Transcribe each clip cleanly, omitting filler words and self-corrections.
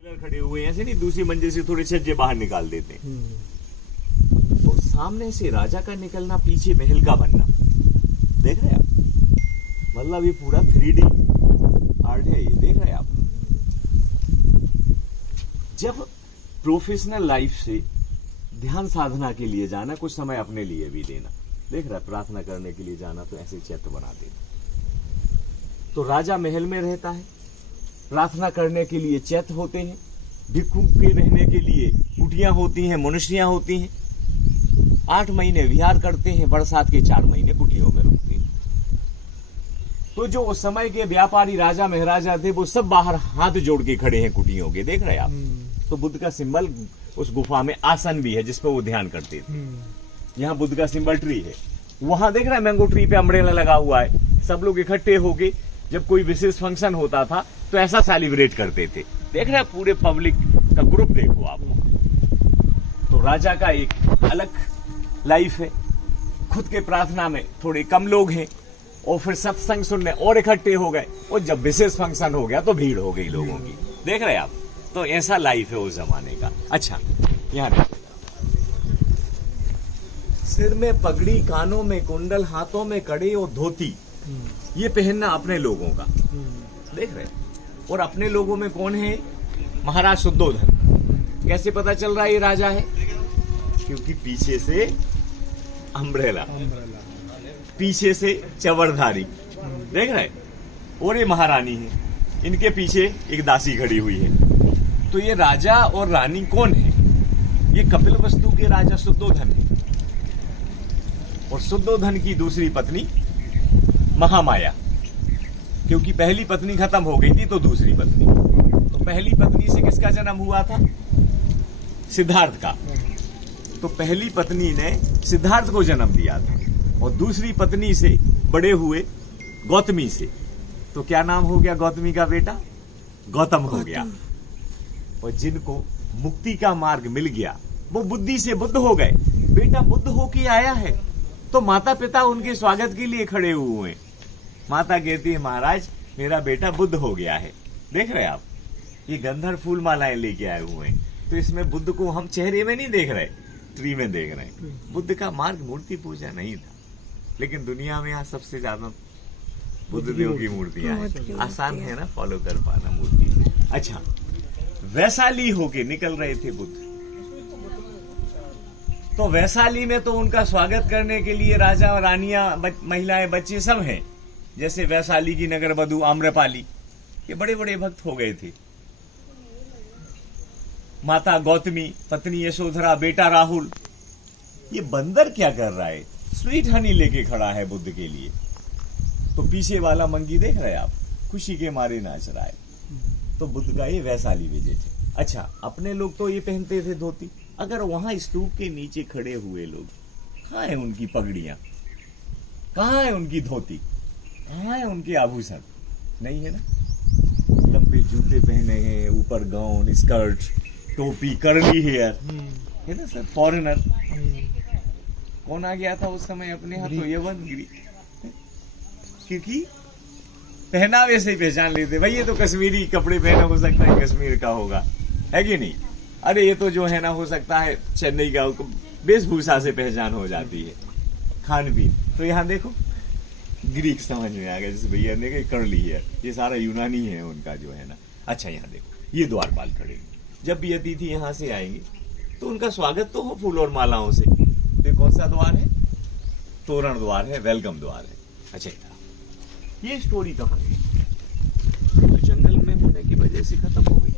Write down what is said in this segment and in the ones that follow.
खड़े हुए हैं, ऐसे नहीं दूसरी मंजिल से थोड़े छज्जे बाहर निकाल देते हैं। तो सामने से राजा का निकलना, पीछे महल का बनना, देख रहे हैं आप? मतलब ये पूरा 3D आर्ट है, ये देख रहे हैं आप? जब प्रोफेशनल लाइफ से ध्यान साधना के लिए जाना, कुछ समय अपने लिए भी देना, देख रहा है, प्रार्थना करने के लिए जाना, तो ऐसे चैत्य बना देना। तो राजा महल में रहता है, प्रार्थना करने के लिए चैत्य होते हैं, भिक्षु के रहने के लिए कुटियां होती हैं, मनुष्यां होती हैं। 8 महीने विहार करते हैं, बरसात के 4 महीने कुटियों में रुकते हैं। तो जो उस समय के व्यापारी राजा महाराजा थे, वो सब बाहर हाथ जोड़ के खड़े हैं कुटियों के, देख रहे हैं आप? तो बुद्ध का सिंबल उस गुफा में आसन भी है जिसपे वो ध्यान करते थे। यहाँ बुद्ध का सिंबल ट्री है, वहां देख रहे हैं मैंगो ट्री पे अम्ब्रेला लगा हुआ है। सब लोग इकट्ठे होके जब कोई विशेष फंक्शन होता था तो ऐसा सेलिब्रेट करते थे, देख रहे हैं? पूरे पब्लिक का ग्रुप देखो आप। तो राजा का एक अलग लाइफ है, खुद के प्रार्थना में थोड़े कम लोग हैं, और फिर सत्संग सुनने और इकट्ठे हो गए, और जब विशेष फंक्शन हो गया तो भीड़ हो गई लोगों की, देख रहे हैं आप? तो ऐसा लाइफ है उस जमाने का। अच्छा, यहाँ सिर में पगड़ी, कानों में कुंडल, हाथों में कड़े और धोती, ये पहनना अपने लोगों का, देख रहे हैं? और अपने लोगों में कौन है? महाराज शुद्धोधन। कैसे पता चल रहा है ये राजा है? क्योंकि पीछे से अम्ब्रेला, पीछे से चवरधारी, देख रहे? और ये महारानी है, इनके पीछे एक दासी खड़ी हुई है। तो ये राजा और रानी कौन है? ये कपिलवस्तु के राजा शुद्धोधन है, और शुद्धोधन की दूसरी पत्नी महामाया। क्योंकि पहली पत्नी खत्म हो गई थी, तो दूसरी पत्नी, तो पहली पत्नी से किसका जन्म हुआ था? सिद्धार्थ का। तो पहली पत्नी ने सिद्धार्थ को जन्म दिया था, और दूसरी पत्नी से बड़े हुए गौतमी से। तो क्या नाम हो गया गौतमी का बेटा? गौतम हो गया। और जिनको मुक्ति का मार्ग मिल गया, वो बुद्धि से बुद्ध हो गए। बेटा बुद्ध होके आया है, तो माता पिता उनके स्वागत के लिए खड़े हुए हैं। माता कहती है, महाराज मेरा बेटा बुद्ध हो गया है, देख रहे हैं आप? ये गंधर फूल मालाएं लेके आए हुए हैं। तो इसमें बुद्ध को हम चेहरे में नहीं देख रहे, ट्री में देख रहे हैं। बुद्ध का मार्ग मूर्ति पूजा नहीं था, लेकिन दुनिया में यहाँ सबसे ज्यादा बुद्ध देव की मूर्तियां हैं। आसान है ना फॉलो कर पाना मूर्ति से। अच्छा, वैशाली होके निकल रहे थे बुद्ध। तो वैशाली में तो उनका स्वागत करने के लिए राजा और रानियां, महिलाएं, बच्चे सब हैं। जैसे वैशाली की नगर वधु आम्रपाली, ये बड़े बड़े भक्त हो गए थे। माता गौतमी, पत्नी यशोधरा, बेटा राहुल। ये बंदर क्या कर रहा है? स्वीट हनी लेके खड़ा है बुद्ध के लिए। तो पीछे वाला मंगी देख रहे हैं आप, खुशी के मारे नाच रहा है। तो बुद्ध का ये वैशाली विजय है। अच्छा, अपने लोग तो ये पहनते थे धोती। अगर वहां स्तूप के नीचे खड़े हुए लोग, कहाँ है उनकी पगड़ियां? कहाँ है उनकी धोती? कहाँ है उनके आभूषण? नहीं है ना। लंबे जूते पहने हैं, ऊपर गाउन, स्कर्ट, टोपी, कर्ली हेयर, है ना सर? फॉरेनर कौन आ गया था उस समय अपने यहाँ? तो यवन ग्रीक, क्योंकि पहनावे से ही पहचान लेते भाई, ये तो कश्मीरी कपड़े पहने, हो सकता है कश्मीर का होगा, है कि नहीं? अरे ये तो जो है ना, हो सकता है चेन्नई का, वेशभूषा से पहचान हो जाती है। खान पीन तो यहाँ देखो ग्रीक समझ में आ गया, जैसे भैया ने कर्ली है, ये सारा यूनानी है उनका जो है ना। अच्छा, यहाँ देखो ये द्वारपाल खड़े, जब भी अतिथि यहाँ से आएंगे तो उनका स्वागत तो हो फूल और मालाओं से। तो कौन सा द्वार है? तोरण द्वार है, वेलकम द्वार है। अच्छा, ये स्टोरी कहाँ है? तो जंगल में होने की वजह से खत्म हो गई,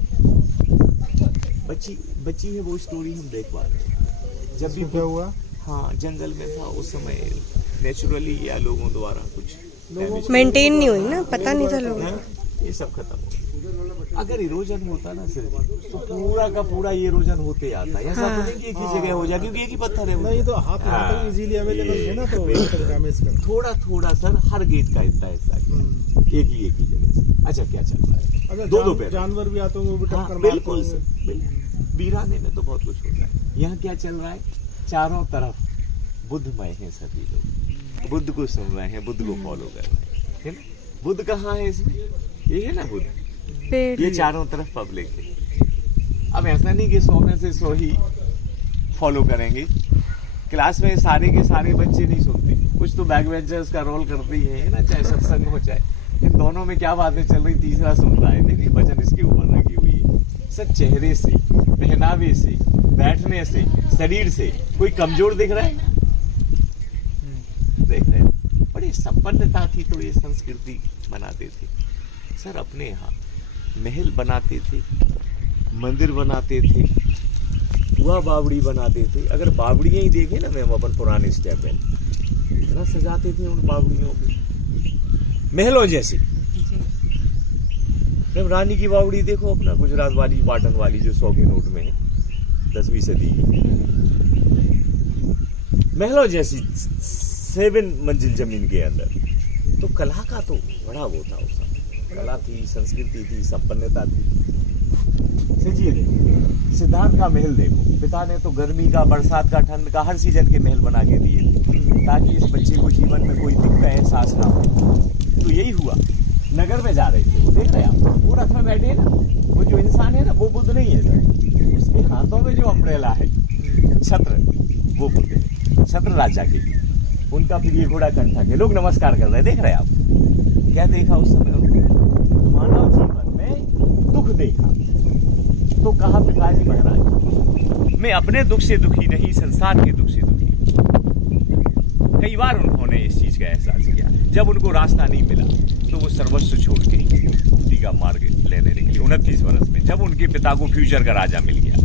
बची है वो स्टोरी हम देख पा रहे हैं। जब भी क्या हुआ, हाँ, जंगल में था उस समय, नेचुरली या लोगों द्वारा कुछ मेंटेन नहीं हुई ना, पता नहीं था लोगों को, ये सब खत्म हो गया। अगर इरोजन होता ना सिर्फ, तो पूरा का पूरा ये इरोजन होते आता है। ऐसा तो नहीं कि एक ही जगह हो जाए, क्योंकि एक ही पत्थर है। नहीं तो हाथ इजीली अवेलेबल है ना, तो थोड़ा थोड़ा सर हर गेट का इतना हिस्सा एक ही जगह से। अच्छा, क्या चल रहा है? अगर दो पैर जानवर भी आते होंगे, बिल्कुल वीराने में तो बहुत कुछ होता है। यहाँ क्या चल रहा है? चारों तरफ बुद्धमय है, सभी लोग बुद्ध को सुन रहे हैं, बुद्ध को फॉलो कर रहे हैं, है ना? बुद्ध कहाँ है इसमें? ये है ना बुद्ध, ये चारों तरफ पब्लिक है। अब ऐसा नहीं कि 100 में से 100 ही फॉलो करेंगे। क्लास में सारे के सारे बच्चे नहीं सुनते, कुछ तो बैक बेंचर्स का रोल करते ही है ना, चाहे सत्संग हो चाहे इन दोनों में क्या बातें चल रही, तीसरा सुनता है। देखिए वचन इसके ऊपर लगी हुई है। सर चेहरे से, पहनावे से, बैठने से, शरीर से कोई कमजोर दिख रहा है? देख रहे हैं, बड़ी संपन्नता थी तो ये संस्कृति बनाते थे। सर अपने यहाँ महल बनाते थे, मंदिर बनाते थे, कुआ बावड़ी बनाते थे। अगर बावड़ियां ही देखें ना मैम अपन पुराने स्टेप में, इतना सजाते थे उन बावड़ियों में, महलों जैसी। मैम रानी की बावड़ी देखो अपना, गुजरात वाली, पाटन वाली, जो 100 के नोट में है, 10वीं सदी की, महलों जैसी 7 मंजिल जमीन के अंदर। तो कला का तो बड़ा वो था, उस कला थी, संस्कृति थी, संपन्नता थी। सोचिए देखो, सिद्धार्थ का महल देखो, पिता ने तो गर्मी का, बरसात का, ठंड का, हर सीजन के महल बना के दिए थे ताकि इस बच्चे को जीवन में कोई दुख का एहसास ना हो। तो यही हुआ, नगर में जा रहे थे, वो देख रहे हैं आप, वो रथ में बैठे हैं ना, वो जो इंसान है ना, वो बुद्ध नहीं है सर, उसके हाथों में जो अम्ब्रेला है, छत्र, वो बुद्ध है, छत्र राजा के लिए। उनका फिर ये घोड़ा कंठा के लोग नमस्कार कर रहे हैं, देख रहे हैं आप। क्या देखा उस समय उन्होंने? मानव जीवन में दुख देखा तो कहा पिताजी महाराज मैं अपने दुख से दुखी नहीं, संसार के दुख से दुखी हूं। कई बार उन्होंने इस चीज का एहसास किया। जब उनको रास्ता नहीं मिला तो वो सर्वस्व छोड़ के मुक्ति का मार्ग लेने निकले 29 वर्ष में, जब उनके पिता को फ्यूचर का राजा मिल गया।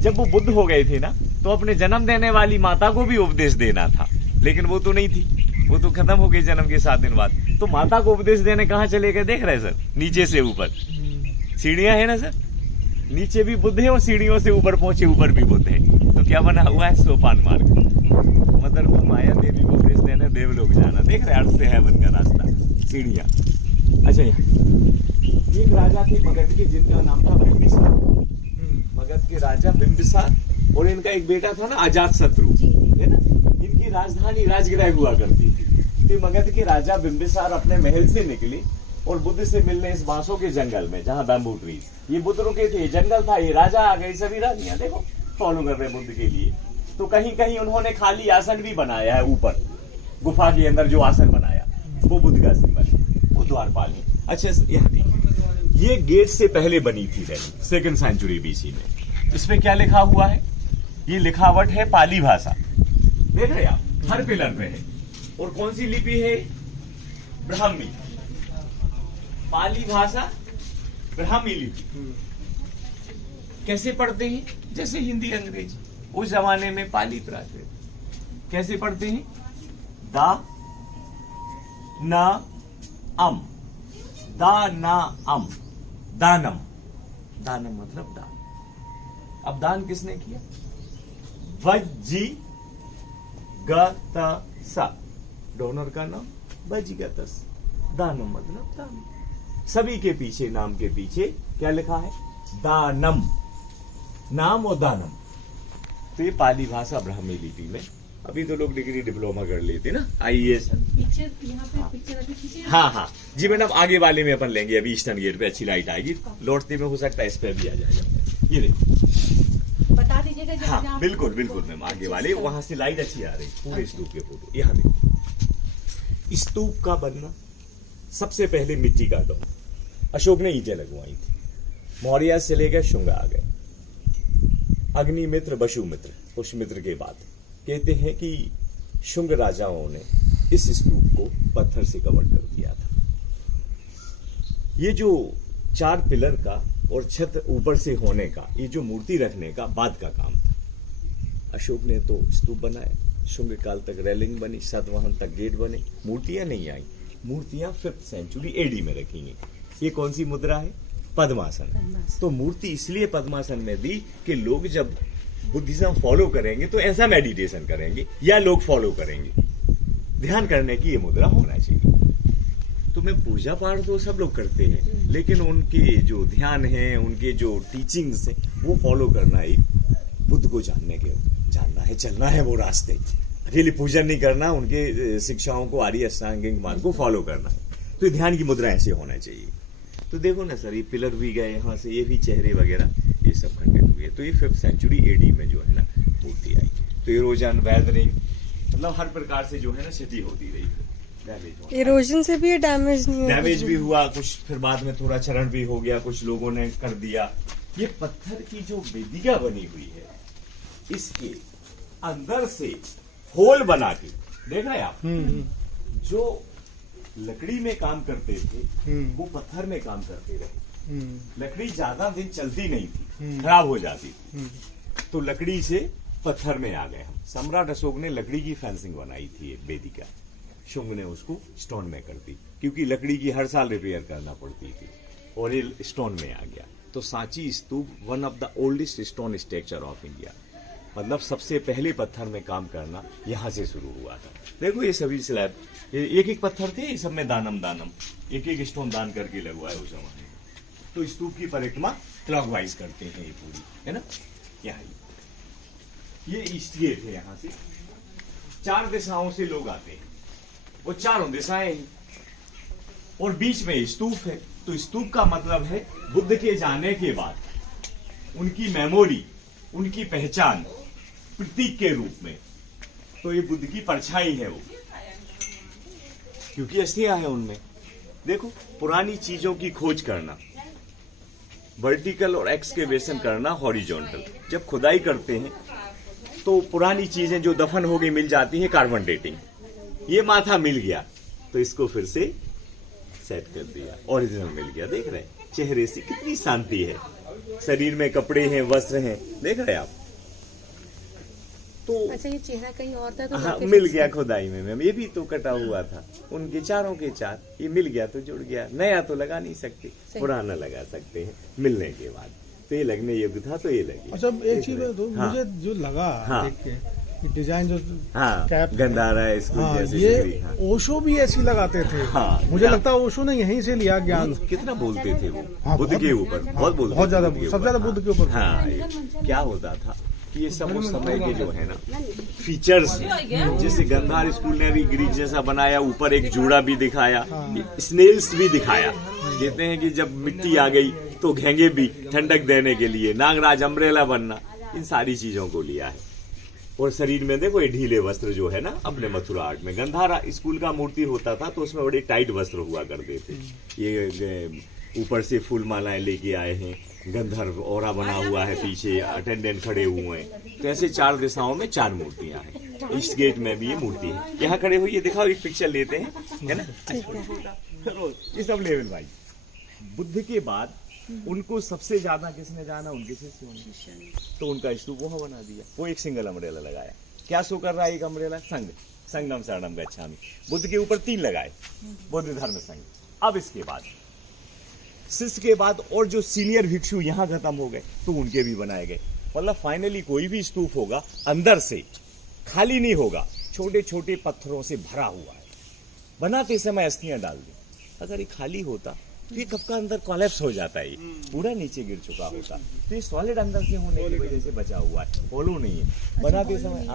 जब वो बुद्ध हो गए थे ना, तो अपने जन्म देने वाली माता को भी उपदेश देना था, लेकिन वो तो नहीं थी, वो तो खत्म हो गई जन्म के 7 दिन बाद। तो माता को उपदेश देने कहाँ चले गए? देख रहे सर, नीचे से ऊपर सीढ़ियां है ना सर, नीचे भी बुद्ध है और सीढ़ियों से ऊपर पहुंचे, ऊपर भी बुद्ध है। तो क्या बना हुआ है? सोपान मार्ग। मदर को माया, देवी को उपदेश देने, देवलोक जाना। देख रहे अर्थ से है वन का रास्ता, सीढ़ियां। अच्छा, यहाँ एक राजा थे मगध के, जिनका नाम था बिंबिसार। मगध के राजा बिंबिसार, और इनका एक बेटा था ना अजात शत्रु, है ना। इनकी राजधानी राजगृह हुआ करती थी। तो मगध के राजा बिंबिसार अपने महल से निकले और बुद्ध से मिलने इस बांसों के जंगल में, जहां बैम्बू ट्रीज, ये बुद्ध रुके थे, जंगल था, ये राजा आ गए, सभी रानियां देखो फॉलो कर रहे बुद्ध के लिए। तो कहीं कहीं उन्होंने खाली आसन भी बनाया है, ऊपर गुफा के अंदर जो आसन बनाया वो बुद्ध का सिंबल है, वो द्वारपाल है। अच्छा, ये गेट से पहले बनी थी दिल्ली, 2nd सेंचुरी BC में। इसमें क्या लिखा हुआ है? ये लिखावट है पाली भाषा, देख रहे आप, हर पिलर पे है। और कौन सी लिपि है? ब्राह्मी, पाली भाषा, ब्राह्मी लिपि। कैसे पढ़ते हैं? जैसे हिंदी अंग्रेजी, उस जमाने में पाली प्राकृत। कैसे पढ़ते हैं? दा ना अम, दा ना अम, दानम। दानम मतलब दान। अब दान किसने किया? वज्जी गतसा, डोनर का नाम वज्जिगतस, दानम मतलब दान। सभी के पीछे, नाम के पीछे क्या लिखा है? दानम, नाम और दानम। तो ये पाली भाषा ब्राह्मी लिपि में। अभी तो लोग डिग्री डिप्लोमा कर लेते ना, IAS। हाँ जी मैडम, आगे वाले में अपन लेंगे, अभी ईस्टर्न गेट पे अच्छी लाइट आएगी, लौटते में हो सकता है इस पे भी आ जाएगा। ये देखो, बता दीजिएगा। हाँ बिल्कुल बिल्कुल मैम, आगे वाले वहां से लाइट अच्छी आ रही, पूरे स्तूप के फोटो। यहाँ देखो, स्तूप का बनना सबसे पहले मिट्टी का दो, अशोक ने ईंटें लगवाई थी। मौर्य से ले गए, शुंग आ गए, अग्निमित्र, वसुमित्र, पुष्यमित्र के बाद कहते हैं कि शुंग राजाओं ने इस स्तूप को पत्थर से कवर कर दिया था। ये जो 4 पिलर का और छत ऊपर से होने का, ये जो मूर्ति रखने का बाद का काम था। अशोक ने तो स्तूप बनाया, शुंग काल तक रेलिंग बनी, सातवाहन तक गेट बने, मूर्तियां नहीं आई। मूर्तियां 5th सेंचुरी AD में रखी गई। ये कौन सी मुद्रा है? पद्मासन। तो मूर्ति इसलिए पद्मासन में दी कि लोग जब बुद्धिज्म फॉलो करेंगे तो ऐसा मेडिटेशन करेंगे या लोग फॉलो करेंगे। ध्यान करने की ये मुद्रा होना चाहिए। तो मैं पूजा पाठ तो सब लोग करते हैं, लेकिन उनके जो ध्यान है, उनके जो टीचिंग्स है, वो फॉलो करना एक बुद्ध को जानना है, चलना है वो रास्ते। अकेले पूजन नहीं करना, उनके शिक्षाओं को, आर्य अष्टांगिक मार्ग को फॉलो करना है। तो ध्यान की मुद्रा ऐसे होना चाहिए। तो देखो ना सर, ये पिलर भी गए यहाँ से, ये भी चेहरे वगैरह, ये ये सब खंडित हुए। तो ये 5th सेंचुरी AD में जो है ना मूर्ति आई। तो इरोजन, वेदरिंग, मतलब हर प्रकार से जो है ना क्षति होती रही, डैमेज। इरोजन से भी ये डैमेज नहीं हुआ? डैमेज भी हुआ कुछ, फिर बाद में थोड़ा क्षरण भी हो गया, कुछ लोगों ने कर दिया। ये पत्थर की जो वेदिका बनी हुई है, इसके अंदर से होल बना के, देख रहे हैं आप, जो लकड़ी में काम करते थे वो पत्थर में काम करते रहे। लकड़ी ज्यादा दिन चलती नहीं थी, खराब हो जाती थी, तो लकड़ी से पत्थर में आ गए हम। सम्राट अशोक ने लकड़ी की फेंसिंग बनाई थी एक वेदिका, शुंग ने उसको स्टोन में कर दी, क्योंकि लकड़ी की हर साल रिपेयर करना पड़ती थी, और ये स्टोन में आ गया। तो Sanchi stupa one of the oldest stone structure of India, मतलब सबसे पहले पत्थर में काम करना यहाँ से शुरू हुआ था। देखो ये सभी स्लैब, ये एक एक पत्थर थे, ये सब में दानम दानम एक एक स्टोन दान करके लगवाए उस जमाने में। तो स्तूप की परिक्रमा क्लॉकवाइज करते हैं ये पूरी, है ना। यहाँ ये ईस्ट गेट है, यहाँ से 4 दिशाओं से लोग आते हैं, वो चारों दिशाएं हैं, और बीच में स्तूप है। तो स्तूप का मतलब है बुद्ध के जाने के बाद उनकी मेमोरी, उनकी पहचान, प्रतीक के रूप में। तो ये बुद्ध की परछाई है वो, क्योंकि अस्थियां हैं उनमें। देखो, पुरानी चीजों की खोज करना, वर्टिकल और एक्सकेवेशन करना, हॉरिजॉन्टल। जब खुदाई करते हैं तो पुरानी चीजें जो दफन हो गई मिल जाती हैं, कार्बन डेटिंग। ये माथा मिल गया तो इसको फिर से सेट कर दिया, ओरिजिनल मिल गया। देख रहे हैं चेहरे से कितनी शांति है, शरीर में कपड़े हैं, वस्त्र हैं, देख रहे हैं आप। तो अच्छा, ये चेहरा कहीं और था तो हाँ, मिल गया खुदाई में मैम। ये भी तो कटा हुआ था, उनके चारों के चार, ये मिल गया तो जुड़ गया। नया तो लगा नहीं सकते, पुराना लगा सकते हैं मिलने के बाद। तो ये लगने योग्य था तो ये लगी। अच्छा, एक चीज तो मुझे जो लगा देख के, डिजाइन जो कैप गंधारा स्कूल जैसे, ये ओशो भी ऐसी लगाते थे। मुझे लगता है ओशो ने यहीं से लिया ज्ञान। कितना बोलते थे वो बुद्ध के ऊपर, बहुत बोलते, बहुत ज्यादा, सबसे ज्यादा बुद्ध के ऊपर। हाँ, क्या होता था कि ये सब उस समय के जो है ना फीचर्स, जैसे गंधार स्कूल ने भी ग्रीक जैसा बनाया, ऊपर एक जूड़ा भी दिखाया, स्नेल्स भी दिखाया। कहते हैं कि जब मिट्टी आ गई तो घेंगे भी ठंडक देने के लिए, नागराज अम्ब्रेला बनना, इन सारी चीजों को लिया है। और शरीर में देखो ये ढीले वस्त्र जो है ना, अपने मथुरा आर्ट में गंधारा स्कूल का मूर्ति होता था तो उसमें बड़े टाइट वस्त्र हुआ करते थे। ये ऊपर से फूल मालाएं लेके आए हैं, गंधर्व औरा बना हुआ है, पीछे अटेंडेंट खड़े हुए हैं। तो ऐसे 4 दिशाओं में 4 मूर्तियां हैं। ईस्ट गेट में भी ये मूर्ति है, यहाँ खड़े हुए, ये दिखाओ, एक पिक्चर लेते हैं, है ना। ये सब लेवल भाई। बुद्ध के बाद उनको सबसे ज्यादा किसने जाना, उनके शिष्यों ने। तो उनका स्तूप वहां बना दिया, वो एक सिंगल अम्ब्रेला लगाया। क्या शो कर रहा है एक अम्ब्रेला? संघ, संगम शरणम गच्छामि। बुद्ध के ऊपर 3 लगाए, बुद्ध धर्म संघ। अब इसके बाद शिष्य के बाद और जो सीनियर भिक्षु यहाँ खत्म हो गए तो उनके भी बनाए गए। मतलब फाइनली कोई भी स्तूप होगा अंदर से खाली नहीं होगा, छोटे छोटे पत्थरों से भरा हुआ है। बनाते समय अस्थियां डाल दी, अगर ये खाली होता तो ये कब का अंदर कोलैप्स हो जाता है, पूरा नीचे गिर चुका होता। तो ये सॉलिड अंदर से होने की वजह से बचा हुआ है, होलो नहीं है। बनाते समय